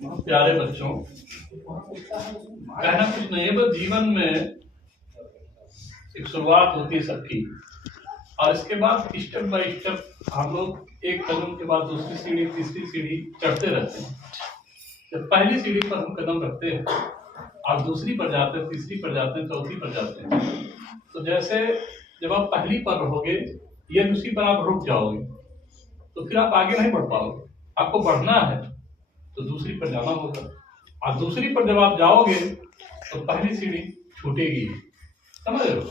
प्यारे बच्चों, कहना कुछ नहीं है, बस जीवन में एक शुरुआत होती है सबकी, और इसके बाद स्टेप बाय स्टेप हम लोग एक कदम के बाद दूसरी सीढ़ी, तीसरी सीढ़ी चढ़ते रहते हैं। जब पहली सीढ़ी पर हम कदम रखते हैं और दूसरी पर जाते हैं, तीसरी पर जाते हैं, चौथी पर जाते हैं, तो जैसे जब आप पहली पर रहोगे या दूसरी पर आप रुक जाओगे तो फिर आप आगे नहीं बढ़ पाओगे। आपको बढ़ना है तो दूसरी पर जाना होगा, और दूसरी पर जब आप जाओगे तो पहली सीढ़ी छूटेगी। समझ रहे हो?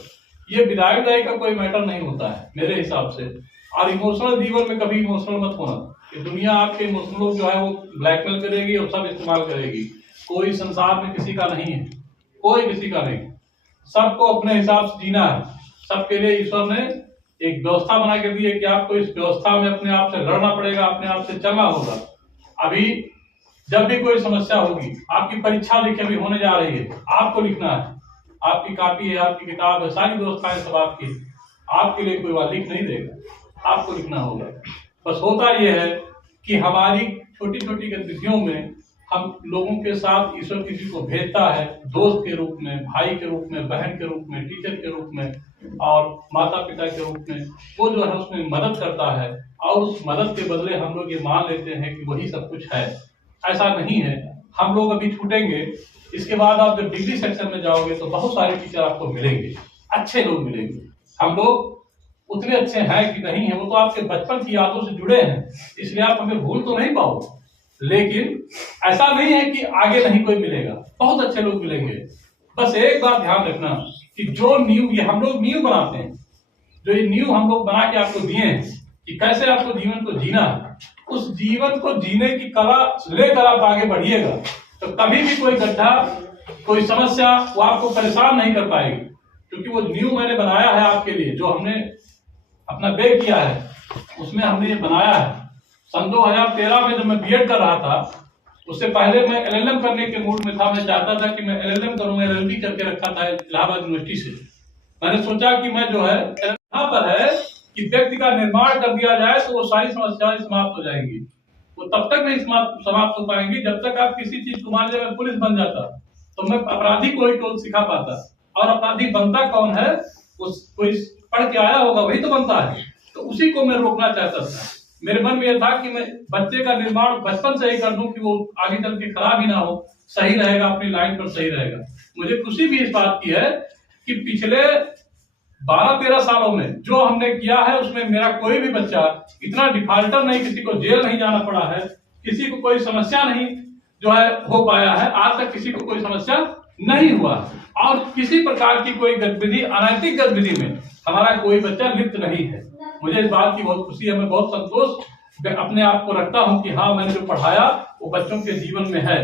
ये विदाई का कोई मैटर नहीं होता है मेरे हिसाब से। और इमोशनल जीवन में कभी इमोशनल मत होना कि दुनिया आपके इमोशनल जो है वो ब्लैकमेल करेगी और सब इस्तेमाल करेगी। कोई संसार में किसी का नहीं है, कोई किसी का नहीं। सबको अपने हिसाब से जीना है। सबके लिए ईश्वर ने एक व्यवस्था बना के दी है कि आपको इस व्यवस्था में अपने आप से लड़ना पड़ेगा, अपने आप से चलना होगा। अभी जब भी कोई समस्या होगी, आपकी परीक्षा देखिए अभी होने जा रही है, आपको लिखना है। आपकी कॉपी है, आपकी किताब है, सारी व्यवस्थाएं सब आपकी। आपके लिए कोई बात लिख नहीं देगा, आपको लिखना होगा। बस होता यह है कि हमारी छोटी छोटी गतिविधियों में हम लोगों के साथ ईश्वर किसी को भेजता है, दोस्त के रूप में, भाई के रूप में, बहन के रूप में, टीचर के रूप में और माता पिता के रूप में। वो जो है उसमें मदद करता है और उस मदद के बदले हम लोग ये मान लेते हैं कि वही सब कुछ है। ऐसा नहीं है। हम लोग अभी छूटेंगे, इसके बाद आप जब डिग्री सेक्शन में जाओगे तो बहुत सारे टीचर आपको मिलेंगे, अच्छे लोग मिलेंगे। हम लोग उतने अच्छे हैं कि नहीं है, वो तो आपके बचपन की यादों से जुड़े हैं, इसलिए आप हमें भूल तो नहीं पाओगे। लेकिन ऐसा नहीं है कि आगे नहीं कोई मिलेगा, बहुत अच्छे लोग मिलेंगे। बस एक बात ध्यान रखना कि जो नींव ये हम लोग नींव बनाते हैं, जो ये नींव हम लोग बना के आपको दिए हैं कि कैसे आपको जीवन को जीना है, उस जीवन को जीने की कला लेकर आप आगे बढ़िएगा तो कभी भी कोई गड्ढा, कोई समस्या वो आपको परेशान नहीं कर पाएगी। क्योंकि वो नींव मैंने बनाया है आपके लिए, जो हमने अपना बेग किया है उसमें हमने ये बनाया है। सन 2013 में जब मैं बीएड कर रहा था, उससे पहले मैं एलएलएम करने के मूड में था। मैं चाहता था कि मैं एलएलएम करूंगा, एलएलबी करके रखा था इलाहाबाद यूनिवर्सिटी से। मैंने सोचा कि मैं जो है यहाँ पर है कि व्यक्ति का निर्माण कर दिया जाए तो वो सारी समस्याएं समाप्त हो जाएंगी। वो तब तक नहीं समाप्त हो पाएंगी जब तक आप किसी चीज को, मान लीजिए मैं पुलिस बन जाता तो मैं अपराधी को ही टोल सिखा पाता। और अपराधी बनता कौन है? कोई पढ़ के आया होगा वही तो बनता है। तो उसी को मैं रोकना चाहता था। मेरे मन में यह था कि मैं बच्चे का निर्माण बचपन से ही कर दूं कि वो आगे चल के खराब ही ना हो, सही रहेगा, अपनी लाइन पर सही रहेगा। मुझे खुशी भी इस बात की है कि पिछले 12-13 सालों में जो हमने किया है उसमें मेरा कोई भी बच्चा इतना डिफाल्टर नहीं, किसी को जेल नहीं जाना पड़ा है, किसी को कोई समस्या नहीं जो है हो पाया है। आज तक किसी को कोई समस्या नहीं हुआ और किसी प्रकार की कोई गतिविधि, अनैतिक गतिविधि में हमारा कोई बच्चा लिप्त नहीं है। मुझे इस बात की बहुत खुशी है। मैं बहुत संतोष अपने आप को रखता हूं कि हाँ, मैंने जो पढ़ाया वो बच्चों के जीवन में है।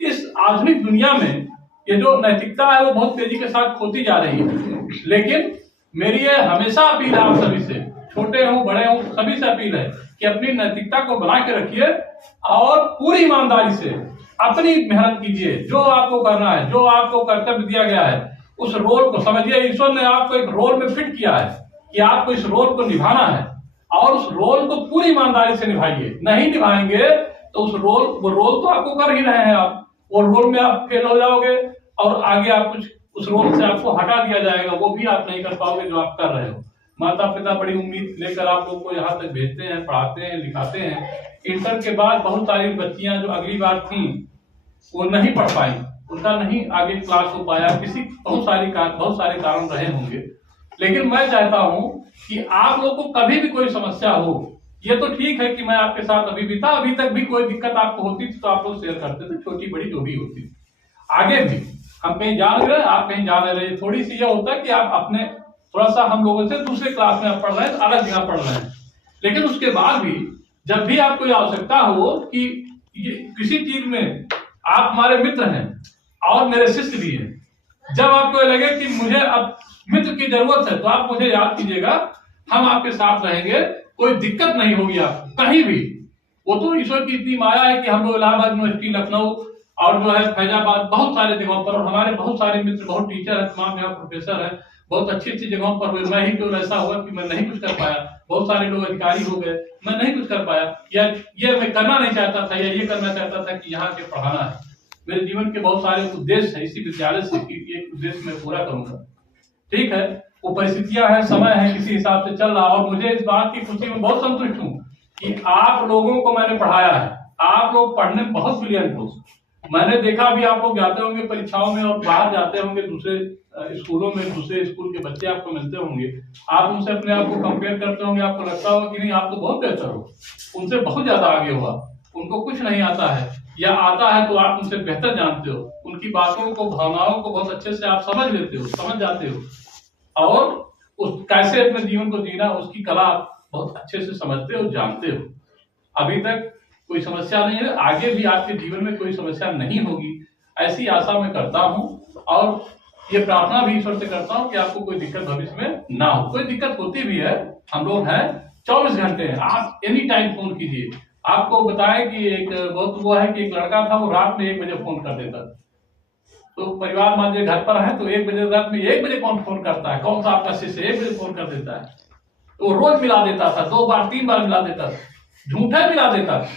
इस आधुनिक दुनिया में ये जो नैतिकता है वो बहुत तेजी के साथ खोती जा रही है। लेकिन मेरी ये हमेशा अपील है आप सभी से, छोटे हो बड़े हो सभी से अपील है कि अपनी नैतिकता को बना के रखिए और पूरी ईमानदारी से अपनी मेहनत कीजिए। जो आपको करना है, जो आपको कर्तव्य दिया गया है, उस रोल को समझिए। ईश्वर ने आपको एक रोल में फिट किया है कि आपको इस रोल को निभाना है और उस रोल को पूरी ईमानदारी से निभाइए। नहीं निभाएंगे तो वो रोल तो आपको कर ही रहे हैं आप, वो रोल में आप फेल हो जाओगे और आगे आप कुछ उस रोल से आपको हटा दिया जाएगा, वो भी आप नहीं कर पाओगे जो आप कर रहे हो। माता पिता बड़ी उम्मीद लेकर आप लोग को यहाँ तक भेजते हैं, पढ़ाते हैं, लिखाते हैं। इंटर के बाद बहुत सारी बच्चियां जो अगली बार थी वो नहीं पढ़ पाई, उनका नहीं आगे क्लास हो पाया, बहुत सारे कारण रहे होंगे। लेकिन मैं चाहता हूं कि आप लोग को कभी भी कोई समस्या हो, ये तो ठीक है कि मैं आपके साथ अभी भी था, अभी तक भी कोई दिक्कत आपको होती थी तो आप लोग शेयर करते थे, छोटी बड़ी जो भी होती थी। आगे भी हम कहीं जा रहे हैं, आप कहीं जा रहे हैं, थोड़ी सी यह होता है कि आप अपने थोड़ा सा हम लोगों से दूसरे क्लास में आप पढ़ रहे हैं, अलग जगह पढ़ रहे हैं। लेकिन उसके बाद भी जब भी आपको आवश्यकता हो कि किसी चीज में आप हमारे मित्र हैं और मेरे शिष्य भी हैं, जब आपको लगे कि मुझे अब मित्र की जरूरत है तो आप मुझे याद कीजिएगा, हम आपके साथ रहेंगे। कोई दिक्कत नहीं होगी आपको कहीं भी। वो तो ईश्वर की इतनी माया है कि हम लोग इलाहाबाद यूनिवर्सिटी, लखनऊ और जो है फैजाबाद, बहुत सारे जगहों पर, और हमारे बहुत सारे मित्र, बहुत टीचर है, तमाम यहाँ प्रोफेसर है, बहुत अच्छी अच्छी जगहों पर हुए, मैं ही केवल ऐसा हुआ कि मैं नहीं कुछ कर पाया, बहुत सारे लोग अधिकारी हो गए, मैं नहीं कुछ कर पाया, या ये मैं करना नहीं चाहता था, या ये करना चाहता था कि यहाँ के पढ़ाना है। मेरे जीवन के बहुत सारे उद्देश्य है इसी विद्यालय से कि एक उद्देश्य मैं पूरा करूंगा। ठीक है, वो परिस्थितियां हैं, समय है, किसी हिसाब से चल रहा। और मुझे इस बात की खुशी में बहुत संतुष्ट हूँ कि आप लोगों को मैंने पढ़ाया है। आप लोग पढ़ने में बहुत ब्रिलियंट हो। मैंने देखा भी, आप लोग जाते होंगे परीक्षाओं में और बाहर जाते होंगे दूसरे स्कूलों में, दूसरे स्कूल के बच्चे आपको मिलते होंगे, आप उनसे अपने आप को कंपेयर करते होंगे, आपको लगता होगा कि नहीं आप तो बहुत बेहतर हो, उनसे बहुत ज्यादा आगे हुआ, उनको कुछ नहीं आता है, या आता है तो आप उनसे बेहतर जानते हो, उनकी बातों को, भावनाओं को बहुत अच्छे से आप समझ लेते हो, समझ जाते हो, और उस कैसे अपने जीवन को जीना उसकी कला बहुत अच्छे से समझते हो, जानते हो। अभी तक कोई समस्या नहीं है, आगे भी आपके जीवन में कोई समस्या नहीं होगी, ऐसी आशा मैं करता हूँ। और ये प्रार्थना भी ईश्वर से करता हूँ कि आपको कोई दिक्कत भविष्य में ना हो। कोई दिक्कत होती भी है, हम लोग हैं, 24 घंटे हैं, आप एनी टाइम फोन कीजिए। आपको बताएं कि एक बहुत वो है कि एक लड़का था, वो रात में 1 बजे फोन कर देता, तो परिवार मान लीजिए घर पर है, तो 1 बजे रात में 1 बजे कौन फोन करता है, कौन सा आपका शिष्य 1 बजे फोन कर देता है? तो रोज मिला देता था, 2 बार 3 बार मिला देता था, झूठा मिला देता था।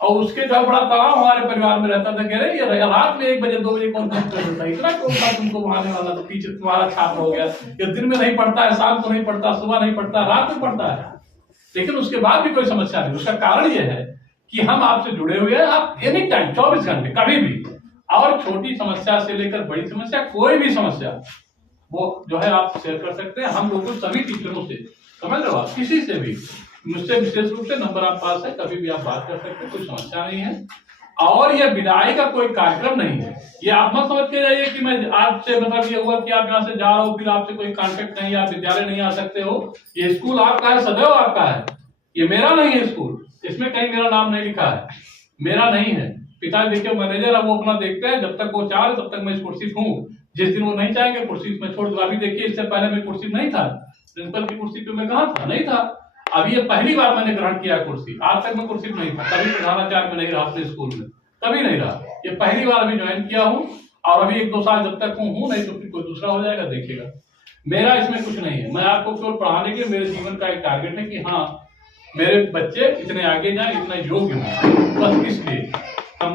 और उसके जो बड़ा तनाव हमारे परिवार में रहता था, कह रहे ये रात में 1 बजे 2 बजे कौन फोन कर देता है, इतना कौन सा तुमको मारने वाला, तो पीछे तुम्हारा छात्र हो गया, ये दिन में नहीं पढ़ता है, शाम को नहीं पढ़ता, सुबह नहीं पढ़ता, रात में पढ़ता है। लेकिन उसके बाद भी कोई समस्या नहीं। उसका कारण यह है कि हम आपसे जुड़े हुए हैं, आप एनी टाइम 24 घंटे कभी भी, और छोटी समस्या से लेकर बड़ी समस्या, कोई भी समस्या वो जो है आप शेयर कर सकते हैं हम लोगों सभी टीचरों से, समझ रहे हो आप, किसी से भी, मुझसे विशेष रूप से नंबर आप पास है, कभी भी आप बात कर सकते हैं, कोई समस्या नहीं है। और ये विदाई का कोई कार्यक्रम नहीं है, ये आप मत समझ के जाइए कि मैं आपसे मतलब ये हुआ कि आप यहाँ से जा रहे हो फिर आपसे कोई कांटेक्ट नहीं, आप विद्यालय नहीं आ सकते हो। ये स्कूल आपका है, सदैव आपका है, ये मेरा नहीं है स्कूल, इसमें कहीं मेरा नाम नहीं लिखा है, मेरा नहीं है। पिता देखिए मैनेजर है, वो अपना देखते हैं, जब तक वो चाहे तब तक मैं इस कुर्सी पे हूँ, जिस दिन वो नहीं चाहेंगे कुर्सी मैं छोड़ दूंगा। अभी देखिए इससे पहले मैं कुर्सी नहीं था, प्रिंसिपल की कुर्सी पे मैं कहाँ था, नहीं था। अभी ये पहली बार मैंने ग्रहण किया कुर्सी, आज तक मैं कुर्सी पे नहीं था, कभी प्रधानाचार्य में नहीं रहा अपने स्कूल में, कभी नहीं रहा, ये पहली बार अभी ज्वाइन किया हूँ। और अभी 1-2 साल जब तक हूँ, नहीं तो फिर कोई दूसरा हो जाएगा, देखिएगा। मेरा इसमें कुछ नहीं है, मैं आपको केवल पढ़ाने के मेरे जीवन का एक टारगेट है कि हाँ मेरे बच्चे इतने आगे जाए, इतना योग्य हो, बस इसलिए हम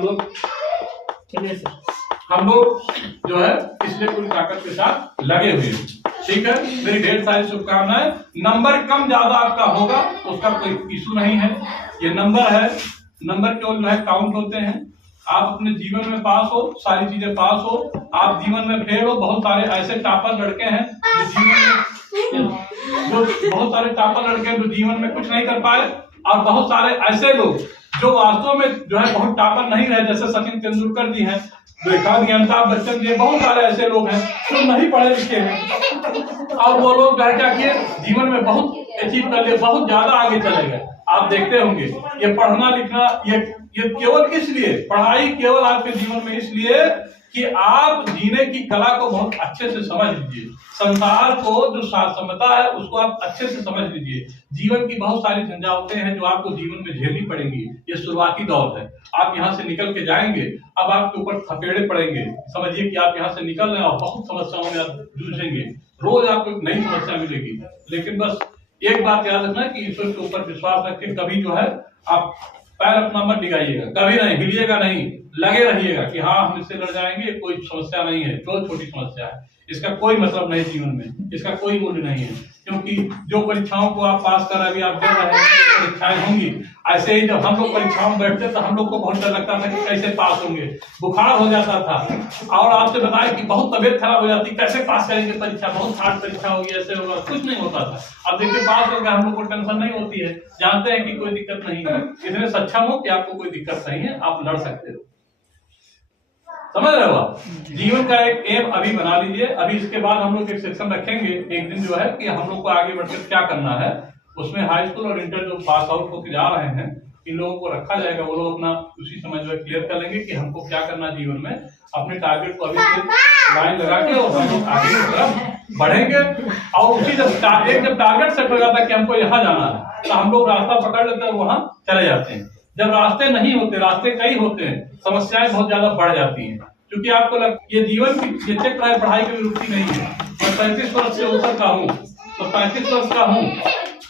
लोग जो है इसलिए पूरी ताकत के साथ लगे हुए हैं। ठीक है, मेरी ढेर सारी शुभकामनाएं। नंबर कम ज्यादा आपका होगा उसका कोई इशू नहीं है, ये नंबर है, नंबर केवल जो है काउंट होते हैं। आप अपने जीवन में पास हो, सारी चीजें पास हो, आप जीवन में फेल हो। बहुत सारे ऐसे टॉपर लड़के हैं जो जीवन में, बहुत सारे टॉपर लड़के हैं जो जीवन में कुछ नहीं कर पाए, और बहुत सारे ऐसे लोग जो वास्तव में जो है बहुत टॉपर नहीं रहे, जैसे सचिन तेंदुलकर जी हैं, अमिताभ बच्चन जी, बहुत सारे ऐसे लोग हैं जो नहीं पढ़े लिखे हैं, और वो लोग क्या किए जीवन में बहुत अचीव कर लिए, बहुत ज्यादा आगे चले गए। आप देखते होंगे ये पढ़ना लिखना ये केवल इसलिए, पढ़ाई केवल आपके जीवन में इसलिए कि आप जीने की कला को बहुत अच्छे से समझ लीजिए, संसार को जो क्षमता है उसको आप अच्छे से समझ लीजिए। जीवन की बहुत सारी झंझावतें हैं जो आपको जीवन में झेलनी पड़ेंगी, ये शुरुआती दौर है, आप यहाँ से निकल के जाएंगे, अब आपके ऊपर थपेड़े पड़ेंगे, समझिए कि आप यहाँ से निकल रहे हैं और बहुत समस्याओं में आप जूझेंगे, रोज आपको एक नई समस्या मिलेगी। लेकिन बस एक बात याद रखना कि ईश्वर के ऊपर विश्वास रख के कभी जो है आप पैर अपना मत डिगाइएगा, कभी नहीं हिलिएगा, नहीं लगे रहिएगा कि हाँ हम इससे लड़ जाएंगे, कोई समस्या नहीं है, जो छोटी समस्या है इसका कोई मतलब नहीं, जीवन में इसका कोई मूल्य नहीं है। क्योंकि जो परीक्षाओं को आप पास कर अभी आप दे रहे हैं, परीक्षाएं होंगी, ऐसे ही जब हम लोग परीक्षाओं में बैठते तो हम लोग को बहुत डर लगता था कि कैसे पास होंगे, बुखार हो जाता था, और आपसे बताया कि बहुत तबियत खराब हो जाती, कैसे पास करेंगे परीक्षा, बहुत हार्ड परीक्षा होगी, ऐसे होगा, कुछ नहीं होता था। अब देखिए पास हो गया, हम लोग को टेंशन नहीं होती है, जानते हैं कि कोई दिक्कत नहीं है, इतने सक्षम हो कि आपको कोई दिक्कत नहीं है, आप लड़ सकते हो। समझ रहे हो आप? जीवन का एक एम अभी बना लीजिए। अभी इसके बाद हम लोग एक सेक्शन रखेंगे एक दिन जो है कि हम लोग को आगे बढ़कर क्या करना है, उसमें हाई स्कूल और इंटर जो पास आउट होकर जा रहे हैं इन लोगों को रखा जाएगा, वो लोग अपना उसी समय जो है क्लियर कर लेंगे कि हमको क्या करना जीवन में, अपने टारगेट को अभी से लाइन लगा के और हम लोग आगे की तरफ बढ़ेंगे। और उसी जब टारगेट सेट हो जाता है कि हमको यहाँ जाना है, तो हम लोग रास्ता पकड़ लेते हैं, वहां चले जाते हैं। जब रास्ते नहीं होते, रास्ते कई होते हैं, समस्याएं बहुत ज्यादा बढ़ जाती हैं। क्योंकि आपको ये जीवन की ये चक्र है, पढ़ाई की रुचि नहीं है। मैं 35 वर्ष से ऊपर का हूँ, तो 35 वर्ष का हूँ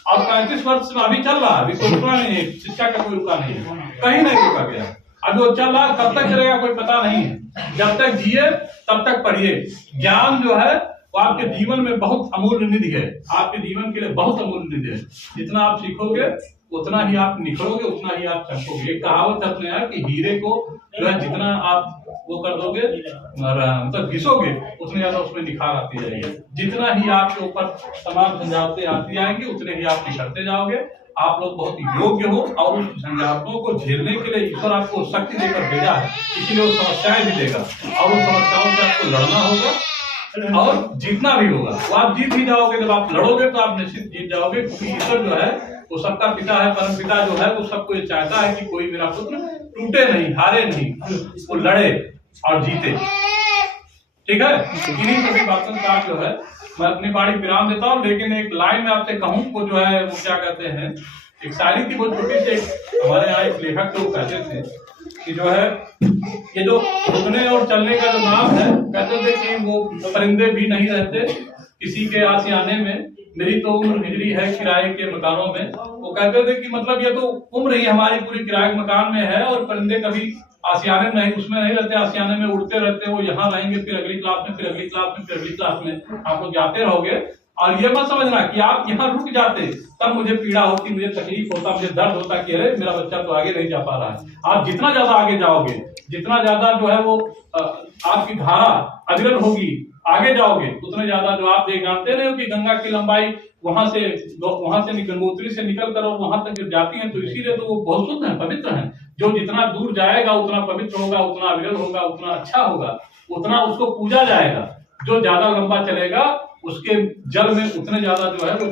और 35 वर्ष में अभी चल रहा है, अभी कोई रुका नहीं है, शिक्षा का कोई रुका नहीं है, कहीं नहीं रुका गया। अभी वो चल रहा है, कब तक चलेगा कोई पता नहीं है। जब तक जिए तब तक पढ़िए। ज्ञान जो है वो आपके जीवन में बहुत अमूल्य निधि है, आपके जीवन के लिए बहुत अमूल्य निधि है। जितना आप सीखोगे उतना ही आप निखरोगे, उतना ही आप चमकोगे। एक कहावत अपने है कि हीरे को जो है जितना आप वो कर दोगे, मतलब घिसोगे, उतने ज्यादा उसमें निखार आती जाएगी। जितना ही आपके ऊपर तमाम झंझावतें आती जाएंगी, उतने ही आप निखरते जाओगे। आप लोग बहुत योग्य हो और उस झंझावतों को झेलने के लिए ईश्वर आपको शक्ति देकर भेजा है, इसीलिए वो समस्याएं भी देगा और उन समस्याओं से आपको लड़ना होगा और जीतना भी होगा। वो आप जीत भी जाओगे, जब आप लड़ोगे तो आप निश्चित जीत जाओगे, क्योंकि ईश्वर जो है वो सबका पिता है, परम पिता जो है वो सबको ये चाहता है कि कोई मेरा पुत्र टूटे नहीं, हारे नहीं, वो लड़े और जीते। ठीक है, इन्हीं सभी बातों का जो है मैं अपनी बाड़ी विराम देता हूँ। लेकिन एक लाइन में आपसे कहूँ, वो जो है वो क्या कहते हैं, एक शायरी थी बहुत छोटी सी, हमारे यहाँ एक लेखक लोग कहते थे कि जो है ये जो रुकने और चलने का जो नाम है, कहते थे कि वो परिंदे भी नहीं रहते किसी के आशियाने में, मेरी तो उम्र गुजरी है किराए के मकानों में। वो कहते थे कि मतलब ये तो उम्र ही हमारी पूरी किराए के मकान में है और परिंदे कभी आशियाने में नहीं, उसमें नहीं रहते, आशियाने में उड़ते रहते, वो यहाँ रहेंगे, फिर अगली क्लास में, फिर अगली क्लास में, फिर अगली क्लास में आप लोग जाते रहोगे। और ये मत समझना कि आप यहाँ रुक जाते तब मुझे पीड़ा होती, मुझे तकलीफ होता, मुझे दर्द होता कि अरे मेरा बच्चा तो आगे नहीं जा पा रहा है। आप जितना ज्यादा आगे जाओगे, जितना ज्यादा जो है वो आपकी धारा अविरल होगी, आगे जाओगे, उतने ज्यादा जो आप जानते नहीं हो कि गंगा की लंबाई वहां से गंगोत्री से निकल कर और वहां तक जाती है, तो इसीलिए तो वो बहुत शुद्ध है, पवित्र है। जो जितना दूर जाएगा उतना पवित्र होगा, उतना अविरल होगा, उतना अच्छा होगा, उतना उसको पूजा जाएगा। जो ज्यादा लंबा चलेगा उसके जल में उतने ज्यादा जो है वो